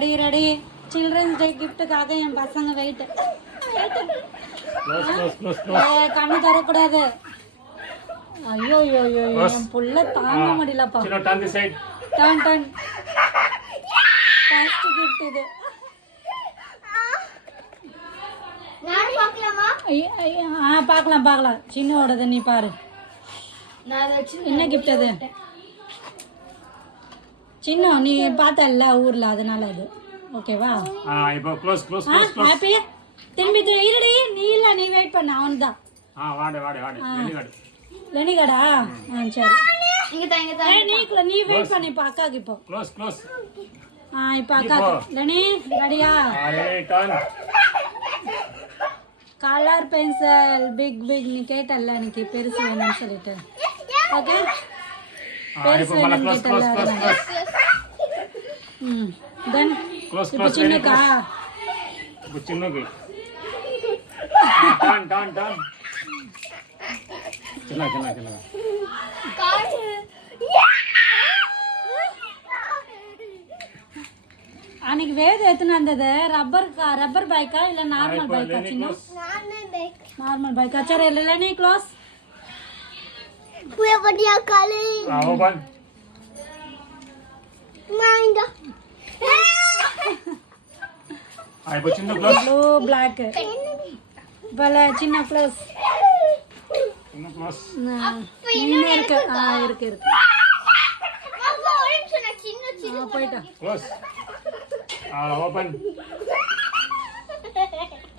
Ready ready children's day கிஃப்ட்டுக்காக என் பசங்க wait. கண்ணு தரக்கூடாது. ஐயோ ஐயோ ஐயோ என் புள்ள தாங்க முடியலப்பா. டன் டன் ஃபர்ஸ்ட் கிஃப்ட் இது. பார்க்கலாம் பார்க்கலாம். சின்னோடது நீ பாரு. என்ன கிஃப்ட் அது? சின்ன நீ பார்த்தல்ல ஊர்ல, அதனால அது ஓகேவா? இப்போ க்ளோஸ் க்ளோஸ் க்ளோஸ் ஹாப்பி. திரும்பி இருடி, நீ இல்ல, நீ வெயிட் பண்ண. அவன்தான். லெனிகடா. சரி நீ வெயிட் பண்ணி இப்போ அக்காக்கு. இப்போ க்ளோஸ் க்ளோஸ். இப்போ அக்காக்கு. லெனி ரெடியா? கலர் பென்சில் பிக் பிக் நீ கேட்டல்ல இன்னைக்கு பெருசு வேணும்னு சொல்லிட்டு. ஓகே பெருசு வேணும்னு கேட்டல்ல. தென் இப்போ சின்னக்கா. இப்போ சின்னக்கு டான் டான் டான். चला चला चला அன்னைக்கு வேது எத்தனை வந்தது? ரப்பர் பைக்கா இல்ல நார்மல் பைக்கா? சின்ன நார்மல் பைக்கா. சரி இல்ல க்ளோஸ். पूरा बढ़िया काले ओपन माइंड आई बच्चन नो क्लोज ब्लू ब्लैक भले சின்ன க்ளோஸ். नो क्लोज இன்னும் இருக்கு. இருக்கு இருக்கு. அப்பா ஒரு நிமிஷம் நான் சின்ன போய்டா. Close open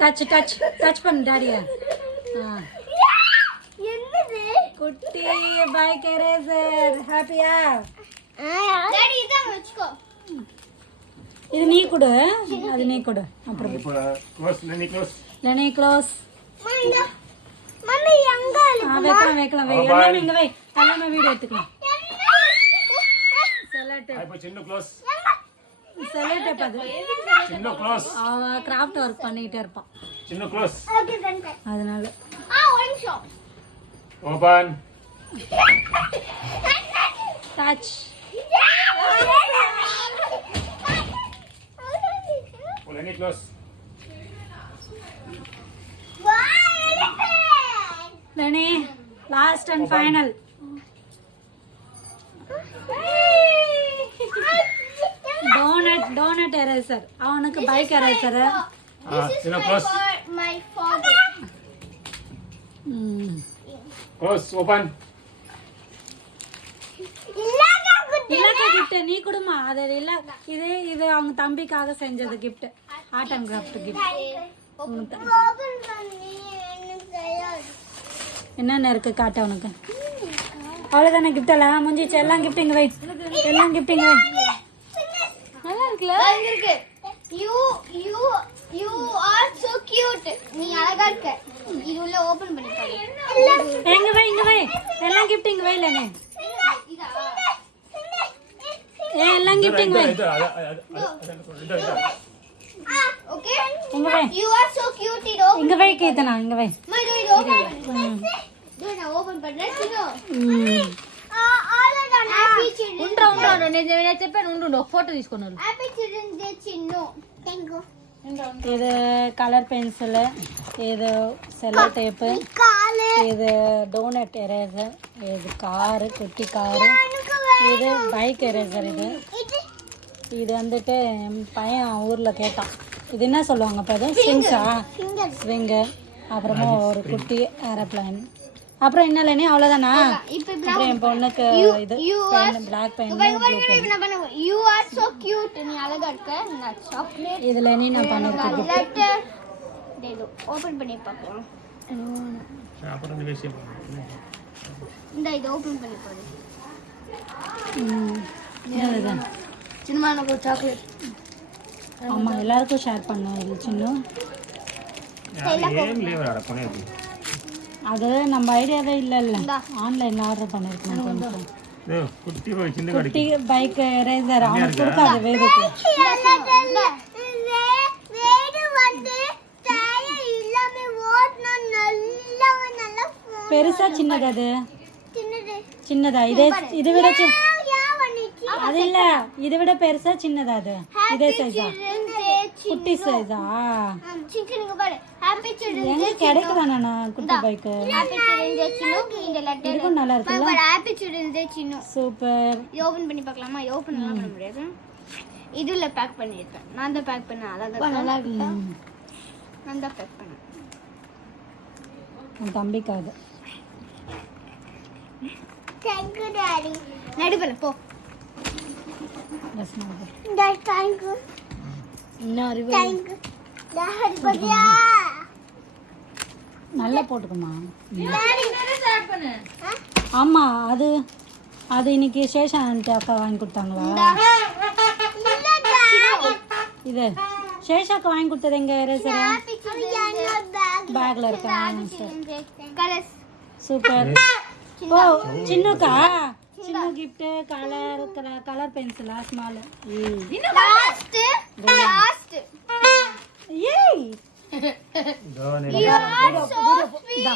touch touch touch பண்ணு டாடியா. என்னது குட்டி பைக் எரேசர். ஹாப்பியா? டாடி இத வெச்சுக்கோ. இது நீ கொடு, அது நீ கொடு. அப்புறம் இப்போ க்ளோஸ் லெனி க்ளோஸ். லெனி க்ளோஸ். மைண்டா மம்மி எங்க வைக்கலாம் வைக்கலாம் வை. எல்லாமே இங்க வை. எல்லாமே வீடியோ எடுத்துக்கலாம். செலக்ட். இப்போ சின்ன க்ளோஸ். செலக்ட் அது. சின்ன க்ளோஸ். அவ கிராஃப்ட் வர்க் பண்ணிட்டே இருப்பான். சின்ன க்ளோஸ். ஓகே டன் அதனால ஒரு நிமிஷம். Open touch. लेनी क्लोज. லெனி last and final. Donut eraser. அவனுக்கு பைக் எரேசர். சின்ன close. my father close open இல்லக்கா கிஃப்ட் நீ கொடுமா. அது இல்ல இது அவங்க தம்பிக்காக செஞ்சது gift. Art and craft gift. open பண்ணி எனக்கு தெரியாது. என்னென்ன இருக்கு காட்ட உனக்கு. அவ்வளோதானே கிஃப்ட் எல்லாம் முடிஞ்சிச்சு. எல்லாம் கிஃப்ட் இங்க வை. எல்லாம் கிஃப்ட் இங்க வை. நல்லா இருக்குல்ல? அங்க இருக்கு. you are so cute. நீ அழகா இருக்க. இது உள்ள ஓபன் பண்ணி பாரு. எங்க வை இங்க வை. எல்லாம் கிஃப்ட் இங்க வை லெனி. இதா எல்லாம் கிஃப்ட் இங்க வை. ஓகே இங்க வை. you are so cute. இது open இங்க வை கீதனா இங்க வை. இது ஓபன் இது நான் ஓபன் பண்றேன். சினோ ஆலதானா హ్యాపీ చిల్డ్రన్ ఉండ్రా నేను చెప్పాను ఉండు ఫోటో తీసుకున్నాను. హ్యాపీ చిల్డ్రన్ డే చిన్నో థాంక్యూ. இது கலர் பென்சில், இது செல்லோ டேப்பு, இது டோனட் எரேசர், இது காரு குட்டி காரு, இது பைக் எரேசர். இது வந்துட்டு என் பையன் ஊரில் கேட்டான். இது என்ன சொல்லுவாங்க இப்போ? அது ஸ்விங்ஸா? ஸ்விங்கு. அப்புறமா ஒரு குட்டி ஏரோப்ளைன். அப்புறம் என்ன இல்லைனே அவ்வளோதானா? அப்புறம் என் பொண்ணுக்கு இது pen, black pen, blue pen. you are so cute. நீ அழகா இருக்க. நான் சாக்லேட் இதில் நீ நான் பண்ணிருக்கேன். லெட்டர் டேலோ ஓபன் பண்ணி பார்க்கலாம். அப்புறம் இந்த விஷயம் இந்த இது ஓபன் பண்ணி பாரு. இதுதான் சின்னமான சாக்லேட். ஆமாம் எல்லாருக்கும் ஷேர் பண்ணேன். இது சின்ன ஏன் லீவ் ஆட அது நம்ம ஐடியாவே இல்லைல்ல. ஆன்லைனில் ஆர்டர் பண்ணியிருக்கோம். கொஞ்சம் குட்டி சின்ன குட்டி பைக் எரேசர் அவனுக்கு கொடுக்காது வேதுக்கு. வேடு வந்து டயர் இல்லாம ஓட்னா நல்லா பெருசா சின்னது? அது சின்னது. சின்னதா? இது விட அது இல்ல, இதை விட பெருசா சின்னதா? அது இதே சைஸா குட்டி சைஸா சின்ன பாரு ஹாப்பி சில்ட்ரன்ஸ் எங்க கிடைக்குதாண்ணா குட்டி பைக்கு ஹாப்பி சில்ட்ரன்ஸ் டே சின்ன இந்த லெட்டர் இதுக்கும் நல்லா இருக்குல்ல பாரு ஹாப்பி சில்ட்ரன்ஸ் டே சின்ன சூப்பர் இது ஓபன் பண்ணி பார்க்கலாமா ஓபன் எல்லாம் பண்ண முடியாது இதுல பேக் பண்ணிருக்கேன் நான் தான் பேக் பண்ணேன் அழகா நல்லா இருக்கு நான் தான் பேக் பண்ணேன் உன் தம்பிக்காக Thank you, Daddy. நடுவுல போ. That's not good. Dad, thank you. இன்னும் அறிவு Thank you. Dad, பத்தியா? நல்லா போட்டுக்குமா Daddy, ஸ்டார்ட் பண்ணு. ஆமா அது அது இன்னைக்கு சேஷா ஆண்டி அக்கா வாங்கி கொடுத்தாங்களா இல்ல Daddy. இது சேஷாக்கு வாங்கி கொடுத்தது எங்க ரேசர் Happy children's bag. பேக்ல இருக்கா கலர்ஸ். சூப்பர் ஓ சின்னக்கா சின்ன கிஃப்ட் கலர் பென்சிலா ஸ்மால் லாஸ்ட் ஏய் You are so sweet.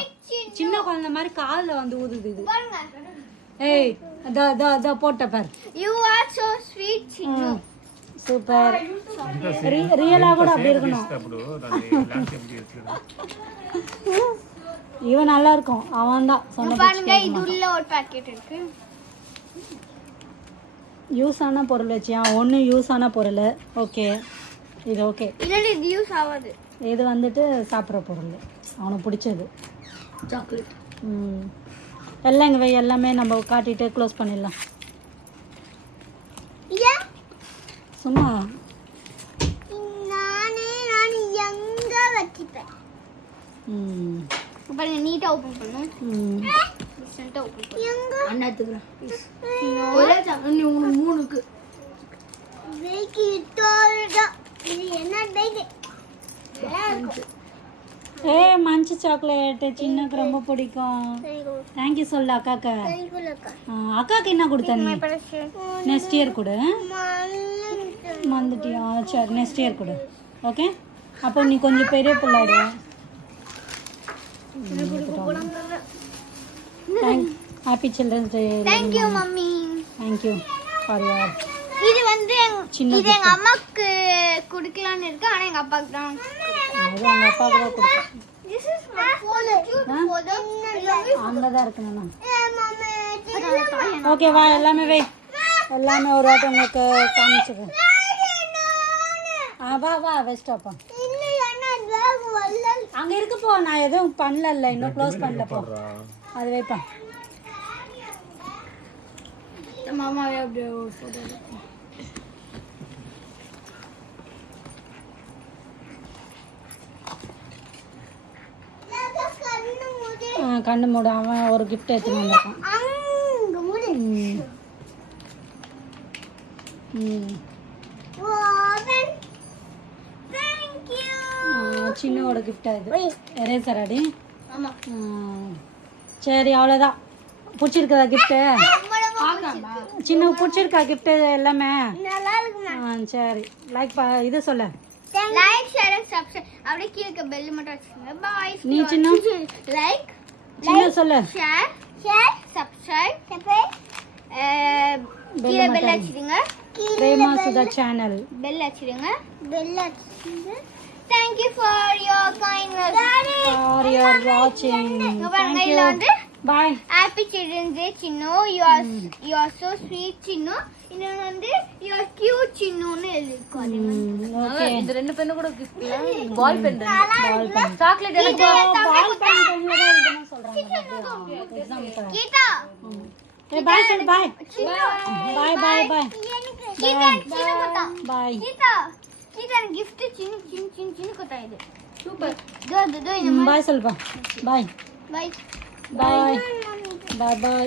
சின்ன குழந்தை மாதிரி கால்ல வந்து ஊதுது இது பாருங்க. ஏய் த போட்ட பார் You are so sweet, Chinnu. Super ரியலா கூட அப்படி இருக்கணும் అప్పుడు దాని ల్యాండ్స్కేప్ చేస్తారు இவன் நல்லா இருக்கும் அவன் தான் சொன்ன பாருங்க இது உள்ள ஒரு பாக்கெட் இருக்கு. யூஸ் ஆன பொருள் வச்சியா ஒன்று யூஸ் ஆன பொருள் ஓகே இது ஓகே இல்ல இது யூஸ் ஆகாது. இது வந்துட்டு சாப்பிட்ற பொருள் அவனுக்கு பிடிச்சது சாக்லேட். எல்லாம் இங்கே வை எல்லாமே நம்ம காட்டிட்டு க்ளோஸ் பண்ணிடலாம் ஏன் சும்மா நான் எங்க வச்சிப்பேன். ம் பாருங்க நீட்டா ஓபன் பண்ணனும். டிஸ்டன்ட்டா ஓபன் பண்ணு. எங்க அண்ணா எடுத்துறேன். ஒரே சாக்லேட் நீ மூணுக்கு. பேக்கி தோடா இது என்ன பேக்கி? ஏ மஞ்சு சாக்லேட் சின்னக்கு ரொம்ப பிடிக்கும் தேங்க்யூ சொல்லு அக்காக்கு அக்காக்கு என்ன கொடுத்த நீ நெக்ஸ்ட் இயர் கொடு வந்துட்டியா சரி நெக்ஸ்ட் இயர் கொடு ஓகே அப்போ நீ கொஞ்சம் பெரிய பிள்ளாடு happy children's day Thank you mummy. Thank you for your இது வந்து சின்ன இது எங்க அம்மாக்கு குடுக்கலாம்னு இருக்கு ஆனா எங்க அப்பாக்கு தான். அது அவங்க அப்பாவுக்கு தான் கொடுத்தேன் This is my phone. அங்கே தான் இருக்கணும்ண்ணா மம்மி ஓகே வா எல்லாமே வை எல்லாமே ஒரு வாட்டி உங்களுக்கு காமிச்சிடுறேன் வா வா வெஸ்டாப்பா அங்கே இருக்கு போ நான் எதுவும் பண்ணல இன்னும் க்ளோஸ் பண்ணல போ அது வைப்பேன் மாமாவே அப்படியே போட்டோ கண்ணு மூட அவன் ஒரு கிஃப்ட் எடுத்துன்னு வந்திருக்கான் சின்னோட கிஃப்ட் இது எரேசர் அடி ஆமா சரி அவ்வளோதான் பிடிச்சிருக்குதா கிஃப்ட்டு சின்ன பிடிச்சிருக்கா கிஃப்ட் எல்லாமே நல்லா இருக்குமா சரி லைக் இது சொல்லு லைக் ஷேர் அண்ட் சப்ஸ்கிரைப் அப்படியே கீழே பெல் மட்டும் வச்சுக்கோங்க பை நீ சின்ன லைக் சின்ன சொல்லு ஷேர் சப்ஸ்கிரைப் கீழே பெல் வச்சிடுங்க பிரேமா சுதா சேனல் பெல் வச்சிடுங்க Thank you for your kindness. for your watching thank you bye Happy Children's Day Chinnu. You are so sweet சின்னு. இன்னொன்று வந்து you are cute சின்னுன்னு எழுதிருக்கோம். okay இந்த ரெண்டு பென்னு கூட கிஃப்ட்ல ball pen ball pen chocolate எனக்கு ball pen ல தான் எழுதணும் சொல்றாங்க எக்ஸாம்க்கு கீதா bye சொல்லு bye bye bye bye Geetha சின்னு கொத்தா bye கீதா கீதா gift சின்னு கொத்தா இது சூப்பர் தோ இந்த bye சொல்லுப்பா bye bye bye bye bye